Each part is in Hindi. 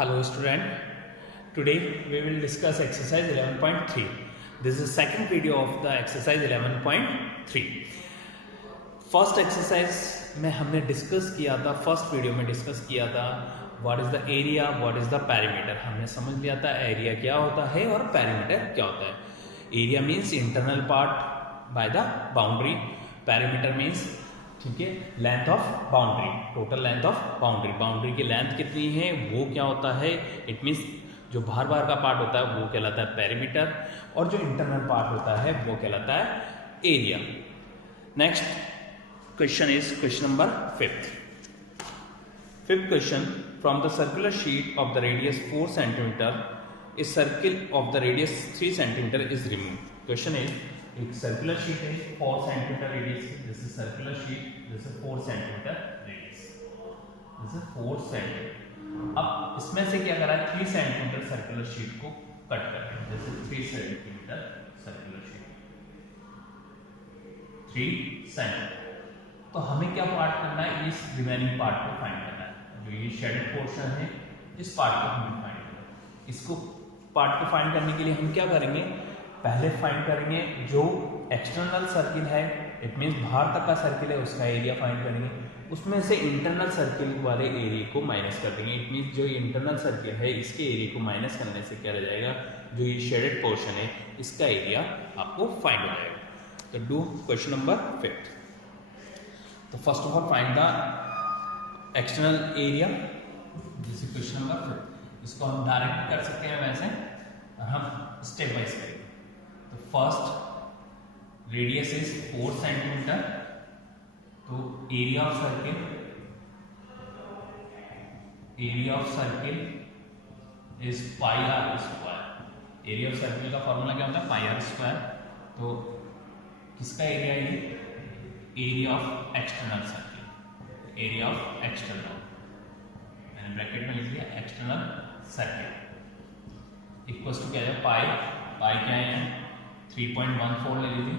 Hello student, today we will discuss exercise 11.3. This is the second video of the exercise 11.3. First exercise में हमने डिस्कस किया था, फर्स्ट वीडियो में डिस्कस किया था what is the area, what is the perimeter. हमने समझ लिया था एरिया क्या होता है और पेरीमीटर क्या होता है। Area means internal part by the boundary, perimeter means ठीक है length of boundary, total length of boundary, boundary की लेंथ कितनी है वो क्या होता है। इट मीन्स जो बाहर बाहर का पार्ट होता है वो कहलाता है पेरीमीटर और जो इंटरनल पार्ट होता है वो कहलाता है area. Next question is question number 5th question. From the circular sheet of the radius 4 cm, a circle of the radius 3 cm is removed. Question is, एक circular sheet है 4 cm radius, this is circular sheet, this is 4 cm radius, this is 4 cm। अब इसमें से क्या करा है 3 cm circular sheet को कट कर रहे हैं, जैसे 3 cm circular sheet, 3 cm। तो हमें क्या पार्ट करना है, इस रिमेनिंग पार्ट को फाइंड करना है। जो ये शेडेड पोर्शन है इस पार्ट को हमें फाइंड करना है। इसको पार्ट को फाइंड करने के लिए हम क्या करेंगे, पहले फाइंड करेंगे जो एक्सटर्नल सर्किल है, इट मीन्स बाहर तक का सर्किल है उसका एरिया फाइंड करेंगे, उसमें से इंटरनल सर्किल वाले एरिया को माइनस कर देंगे। इट मीन्स जो इंटरनल सर्किल है इसके एरिया को माइनस करने से क्या रह जाएगा, जो ये शेडेड पोर्शन है इसका एरिया आपको फाइंड हो जाएगा। तो डू क्वेश्चन नंबर 5। तो first of all find the external area, this is question number 5। इसको हम डायरेक्ट कर सकते हैं वैसे, हम स्टेप वाइज करेंगे। तो फर्स्ट रेडियस इज 4 सेंटीमीटर, तो area of circle is pi are square. Area of circle का फॉर्मूला क्या होता है, पाई आर स्क्वायर। तो किसका एरिया है, area of external circle, area of external, मैंने ब्रैकेट में लिख दिया एक्सटर्नल सर्किल इक्वल टू क्या है, पाई, पाई क्या है 3.14 ले लीजिए,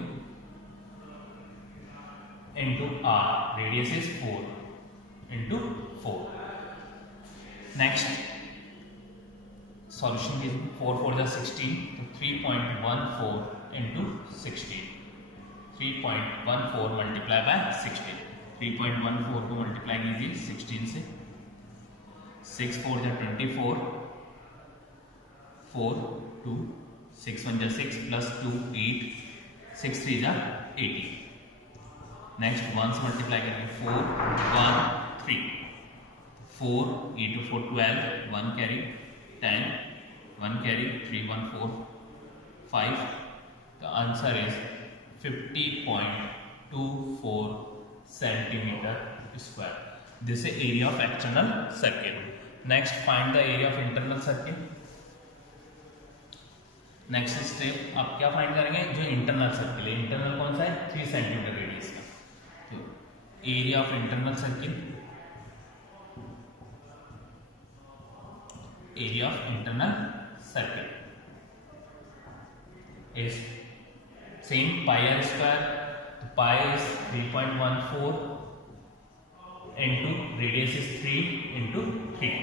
into R, radius is 4 into 4। Next solution की 4 4 जा 16, तो 3.14 इंटू 16, 3.14 मल्टीप्लाई बाय 16, 3.14 को मल्टीप्लाई कीजिए 16 से, 6 4 जा 24, 4 2, 6 1 जा 6 प्लस 2 8, 6 3 जा 18। नेक्स्ट 1 से मल्टीप्लाई करेंगे 4 1 3, 4 8 4 12, 1 carry 10, 1 carry 3 1 4 5। The answer is 50.24 centimeter square. This is area of external circle. Next, find the area of internal circle. Next step आप क्या फाइंड करेंगे, जो इंटरनल सर्किल है, इंटरनल कौन सा है 3 सेंटीमीटर रेडियस का, तो area of internal circle, area of internal circle is same pi are square. तो pi is 3.14 into radius is 3 into 3,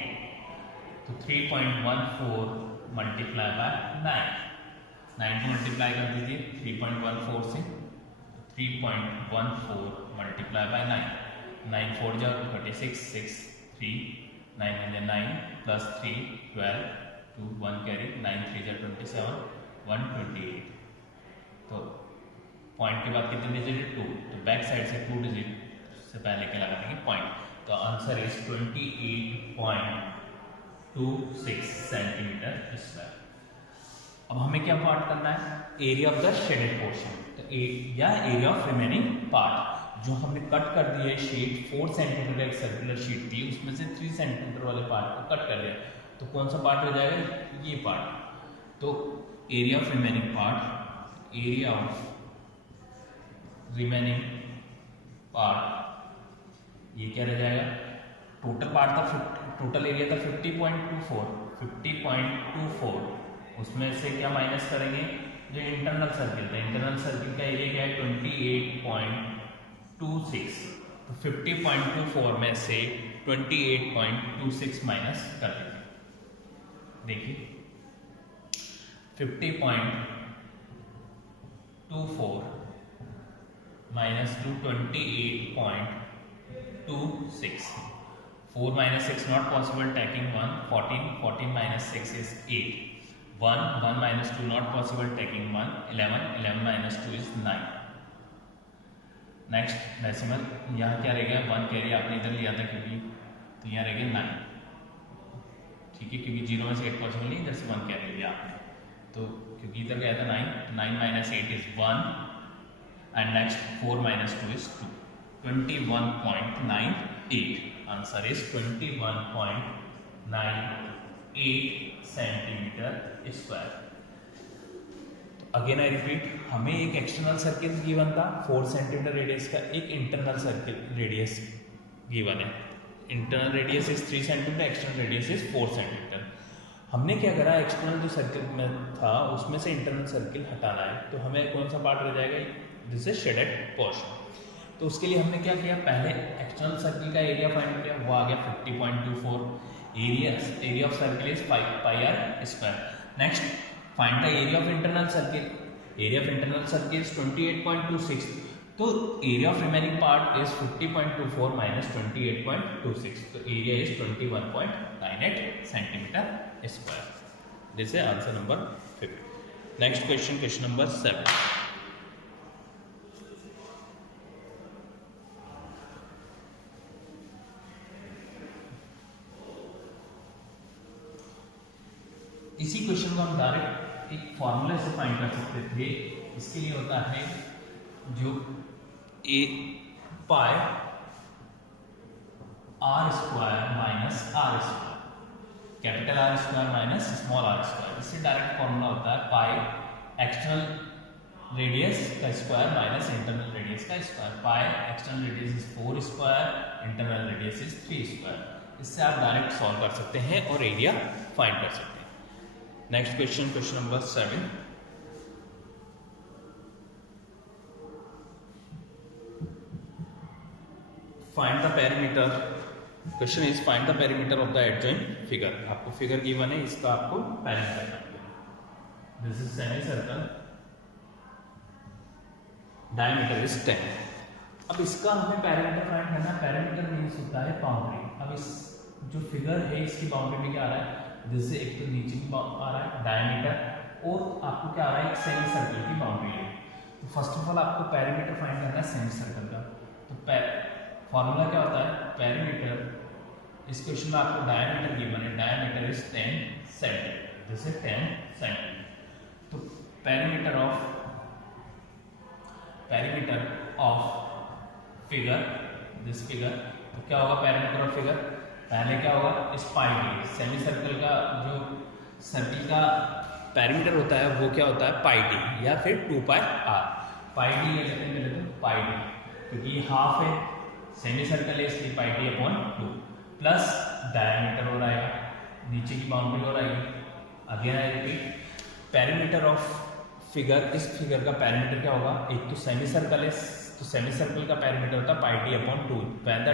तो 3.14 मल्टीप्लाई बाय 9, 9 को मल्टीप्लाई कर दीजिए 3.14 से, 3.14 मल्टीप्लाई बाय 9, 9 4 जा 36, 6 3 9 9 प्लस 3 12 2 1 कैरी 9 3 जा 27 1 28। तो पॉइंट के बाद कितने डिजिट 2, तो बैक साइड से 2 डिजिट से पहले क्या लगा देंगे पॉइंट। तो आंसर इज 28.26 सेंटीमीटर स्क्वायर। अब हमें क्या पार्ट करना है, area of the shaded portion, तो या एरिया ऑफ रिमेनिंग पार्ट। जो हमने कट कर दिया शीट 4 सेंटीमीटर एक सर्कुलर शीट थी, उसमें से 3 सेंटीमीटर वाले पार्ट को कट कर दिया, तो कौन सा पार्ट हो जाएगा, ये पार्ट। तो area of remaining part, area of remaining part, ये क्या रह जाएगा, टोटल पार्ट था, टोटल एरिया था 50.24, उसमें से क्या माइनस करेंगे, जो इंटरनल सर्किल था, इंटरनल सर्किल का एरिया क्या है 28.26, तो 50.24 में से 28.26 माइनस कर देंगे। देखिए 50.24 minus 228.26. 4 minus 6 not possible, taking 1. 14 minus 6 is 8. 1 minus 2 not possible, taking 1. 11 minus 2 is 9. Next decimal, यहाँ क्या रह गया 1 कैरी आपने इधर लिया था क्योंकि, तो यहाँ रह गया 9, ठीक है, क्योंकि 0 में से 8 पॉसिबल नहीं, इधर से 1 कैरी लिया आपने, तो क्योंकि इधर गया था 9 minus 8 is 1 and next 4 minus 2 is 2. 21.98. Answer is 21.98 centimetre square. Again I repeat, हमें एक एक्सटर्नल सर्किल गिवन था 4 सेंटीमीटर रेडियस का, एक इंटरनल सर्किल रेडियस गिवन है. Internal radius is 3 centimetre, external radius is 4 centimetre. हमने क्या करा, एक्सटर्नल जो सर्किल में था उसमें से इंटरनल सर्किल हटाना है, तो हमें कौन सा पार्ट रह जाएगा, दिस इज शेडेड पोर्शन. तो उसके लिए हमने क्या किया, पहले एक्सटर्नल सर्किल का एरिया फाइंड किया, वो आ गया 50.24. Area of circle is pi are square. Next find the area of internal circle. Area of internal circle is 28.26. तो area of remaining part is 50.24 minus 28.26. तो area is 21.98 centimetre square. This is answer number 5. Next question number 7. इसी क्वेश्चन को हम डायरेक्ट एक फॉर्मूला से फाइंड कर सकते थे. इसके लिए होता है जो A pi are square minus R square, capital R square minus small R square. इससे डायरेक्ट फॉर्मूला होता है पाई एक्सटर्नल रेडियस का स्क्वायर माइनस इंटरनल रेडियस का square. Pi external radius is 4 square, internal radius is 3 square. इससे आप डायरेक्ट सॉल्व कर सकते हैं और एरिया फाइंड कर सकते हैं. Next question number 7. Find the perimeter. Question is find the perimeter of the adjoint figure. आपको फिगर गिवन है, इसका आपको पेरीमीटर करना है. This is semi circle, diameter is 10. अब इसका हमें पेरीमीटर फाइंड करना है. पेरीमीटर मीन्स होता है बाउंड्री. अब इस जो फिगर है इसकी बाउंड्री में क्या आ रहा है, जिससे एक तो नीचे की आ रहा है डायमीटर, और आपको क्या आ रहा है, एक सेमी सर्कल की बाउंड्री है. तो फर्स्ट ऑफ ऑल आपको पेरीमीटर फाइंड करना है सेमी सर्कल का. तो फॉर्मूला क्या होता है, पेरीमीटर. इस क्वेश्चन में आपको डायमीटर गिवन है, diameter is 10 centimetre. This is 10 centimetre. तो perimeter of figure, this figure. तो क्या होगा पेरीमीटर ऑफ फिगर, पहले क्या होगा, इस पाई डी. सेमी सर्कल का जो सर्किल का पेरीमीटर होता है वो क्या होता है, पाई डी या फिर 2 पाई आर. पाई डी ले लेते हैं पहले, तो पाई डी क्योंकि ये हाफ है, सेमी सर्कल है इसलिए पाई डी अपॉन 2 प्लस डायमीटर हो रहा है, नीचे की बाउंड्री हो रहा है. Again I repeat, perimeter of figure. इस फिगर का पेरीमीटर क्या होगा, एक तो सेमी सर्कल है, तो सेमी सर्कल का पेरीमीटर होता है pi D upon 2 when the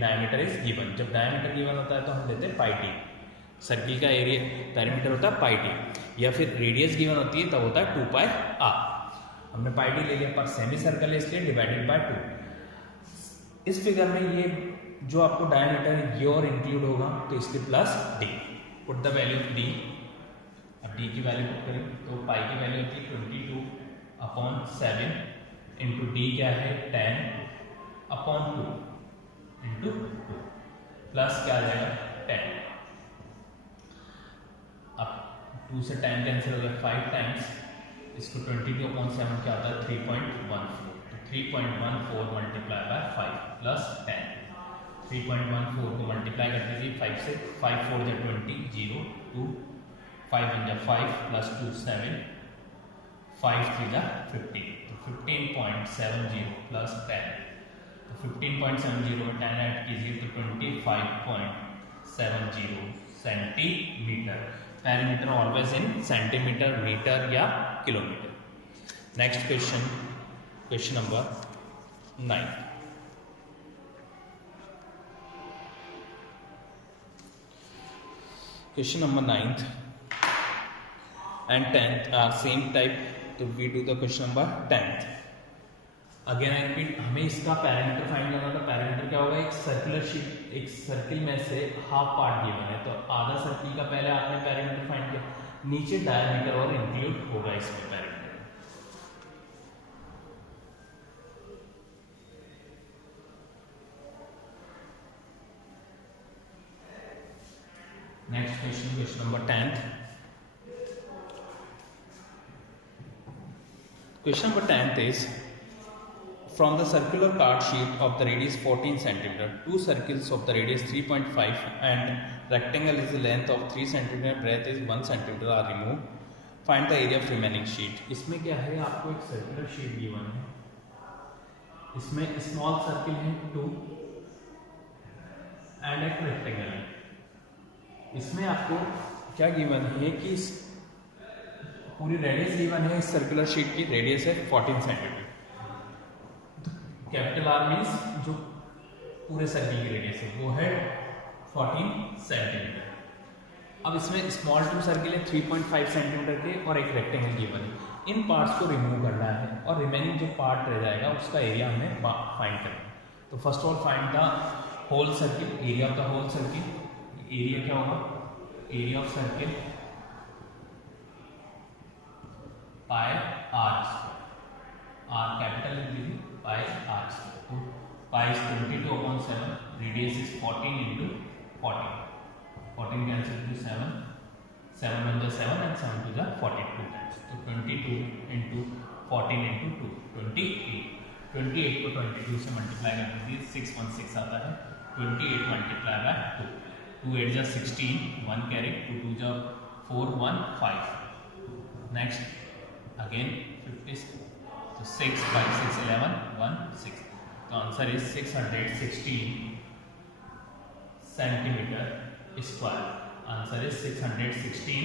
diameter is given. जब डायमीटर गिवन होता है तो हम लेते हैं पाई डी. सर्किल का एरिया पेरीमीटर होता है पाई डी, या फिर रेडियस गिवन होती है तब होता है 2 पाई आर. हमने पाई डी ले लिया, पर सेमी सर्कल है इसलिए डिवाइडेड बाय 2. इस फिगर में ये जो आपको डायमीटर है ये और इंक्लूड होगा, तो इसलिए plus D. Put the value of D. अब डी की वैल्यू पुट करें तो पाई की वैल्यू होती है 22/7 इंटू डी क्या है 10/2 इंटू 2 प्लस क्या आ जाएगा 10. अब 2 से 10 कैंसिल हो गया, 5 टाइम्स इसको 22/7 क्या होता है 3.14. तो 3.14 मल्टीप्लाई बाय 5 प्लस 10. 3.14 को मल्टीप्लाई कर दीजिए 5 से, 5 4 जा 20, 0 2 5 1 जा 5 प्लस 2 7, 5 3 जा 15. तो 15.70 प्लस 10. तो 15.70 में 10 ऐड कीजिए तो 25.70 centimetre. Perimeter always in centimetre, metre या kilometre. Next question number 9. Question number 9th and 10th are same type, तो we do the question number 10th. Again I repeat, हमें इसका पैरामीटर फाइंड करना था. पैरामीटर क्या होगा? एक सर्कुलर शीट, एक सर्किल में से हाफ पार्ट गिवन है, तो आधा सर्किल का पहले आपने पैरामीटर फाइंड किया, नीचे डायमीटर और इंक्लूड होगा इसमें parameter. Next question, question number 10th. Question number 10th is, from the circular card sheet of the radius 14 cm, two circles of the radius 3.5 and rectangle is the length of 3 cm, breadth is 1 cm are removed. Find the area of remaining sheet. इसमें क्या है? आपको एक सर्कुलर शीट गिवन है, इसमें स्मॉल सर्किल है 2 एंड एक रेक्टेंगल है. इसमें आपको क्या गिवन है कि पूरी रेडियस गिवन है. इस सर्कुलर शीट की रेडियस है 14 सेंटीमीटर. कैपिटल आर मीन्स जो पूरे सर्किल की रेडियस है वो है 14 सेंटीमीटर. अब इसमें स्मॉल 2 सर्किल है 3.5 सेंटीमीटर के और एक रेक्टेंगल गिवन है. इन पार्ट्स को रिमूव करना है और रिमेनिंग जो पार्ट रह जाएगा उसका एरिया हमें फाइंड करना है. तो first of all find the whole circle, area of the whole circle. Area क्या होगा? Area of circle pi are square. R capital लिखिए, पाई आर स्क्वायर. तो pi is 22/7, radius is 14 into 14. 14 cancel to 7, 7 1 जा 7 and 7 2 जा 42 टाइम्स. तो 22 into 14 into 2, 28. 28 को 22 से मल्टीप्लाई कर दीजिए, 616 आता है. 28 मल्टीप्लाई बाय 2, 2 8 जा 16, 1 कैरी, 2 2 जा 4, 1 5. नेक्स्ट अगेन 50, तो 6 5 6 11 1 6. तो answer is 616 centimetre square. Answer is 616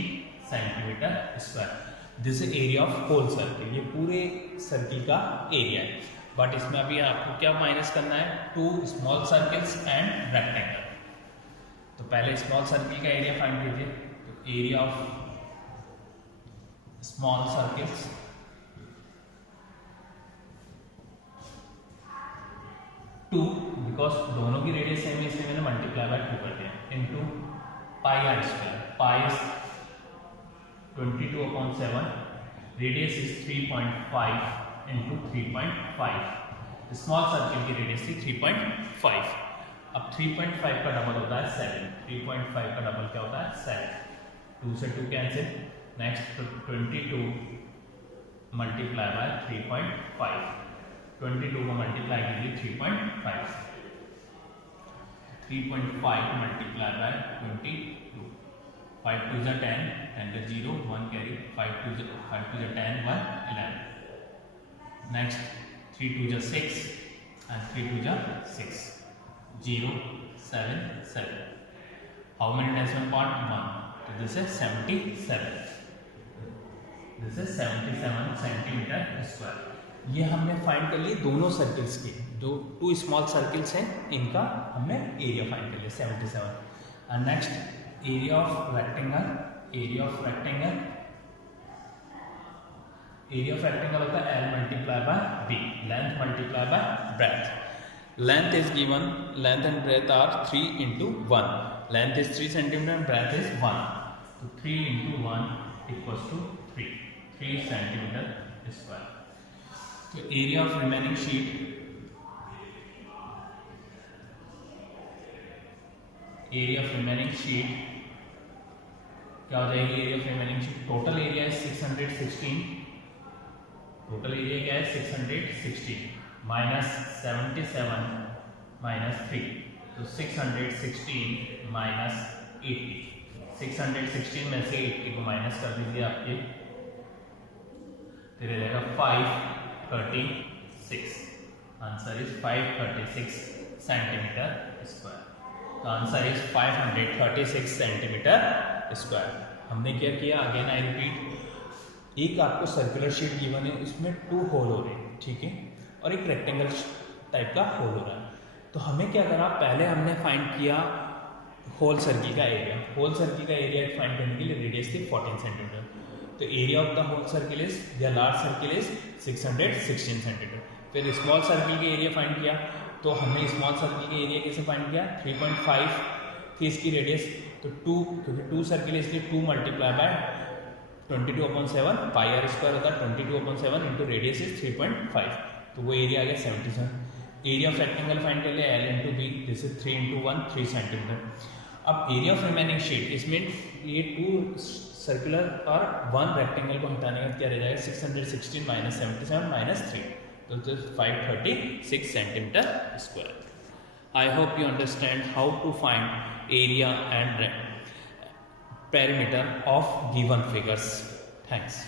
centimetre square. This is area of whole circle. ये पूरे सर्किल का एरिया है. बट इसमें अभी आपको क्या माइनस करना है? 2 स्मॉल सर्किल्स एंड रेक्टेंगल. तो पहले स्मॉल सर्किल का एरिया फाइंड कीजिए. तो area of small circles two, because दोनों की रेडियस सेम है इसलिए मैंने मल्टीप्लाई बाय 2 कर दिया, into pi are square. Pi is 22/7, radius is 3.5 into 3.5. Small circle की रेडियस थी 3.5. अब 3.5 का डबल होता है 7. 3.5 का डबल क्या होता है? 7. 2 से 2 कैंसिल. Next 22 multiply by 3.5. 22 को मल्टीप्लाई कीजिए 3.5. 3.5 मल्टीप्लाई बाय 22. 5 2 जा 10, 10 का 0, 1 कैरी, 5 2 जा 10, 1 11. नेक्स्ट 3 2 जा 6 and 3 2 जा 6, 0 7 7. How many decimal part? 1. So this is 77. This is 77 centimetre square. ये हमने फाइंड कर लिए दोनों सर्किल्स की. जो 2 स्मॉल सर्किल्स हैं इनका हमने एरिया फाइंड कर लिया 77. And next area of rectangle. Area of rectangle, area of rectangle होता है L multiply by B, length multiply by breadth. Length is given, length and breadth are 3 into 1. Length is 3 centimetre and breadth is 1. तो 3 into 1 equals to 3 centimetre square. तो area of remaining sheet, area of remaining sheet क्या हो जाएगी? Area of remaining sheet, total area है 616. टोटल एरिया क्या है? 616 माइनस 77 माइनस 3. तो 616 माइनस 80. 616 में से 80 को माइनस कर दीजिए आपके, फिर रहेगा 536. Answer is 536 centimetre square. तो आंसर इज 536 सेंटीमीटर स्क्वायर. हमने क्या किया? अगेन आई रिपीट, एक आपको सर्कुलर शीट गिवन है, उसमें 2 होल हो रहे हैं, ठीक है, और एक रेक्टेंगल टाइप का होल हो रहा है. तो हमें क्या करना? पहले हमने फाइंड किया होल सर्किल का एरिया, होल सर्किल का एरिया फाइंड करने के लिए रेडियस थी 14 सेंटीमीटर, तो area of the whole circle is या लार्ज सर्किल इज 616 सेंटीमीटर। फिर स्मॉल सर्किल के एरिया फाइंड किया, तो हमने स्मॉल सर्किल के एरिया कैसे फाइंड किया, 3.5 थी इसकी रेडियस, तो 2 क्योंकि 2 सर्किल है इसलिए 2 multiply by 22/7 pi are square होता है, 22/7 इंटू रेडियस इज 3.5, तो वो एरिया आ गया 77। एरिया ऑफ रेक्टेंगल फाइंड कर लिया, L into b, this is 3 into 1 3 centimetre. अब एरिया ऑफ रिमेनिंग शीट, इसमें ये 2 सर्कुलर और 1 रेक्टेंगल को हटाने का क्या रह जाएगा, 616 माइनस 77 माइनस 3, तो 536 centimetre square. I hope you understand how to find area and perimeter of given figures. Thanks.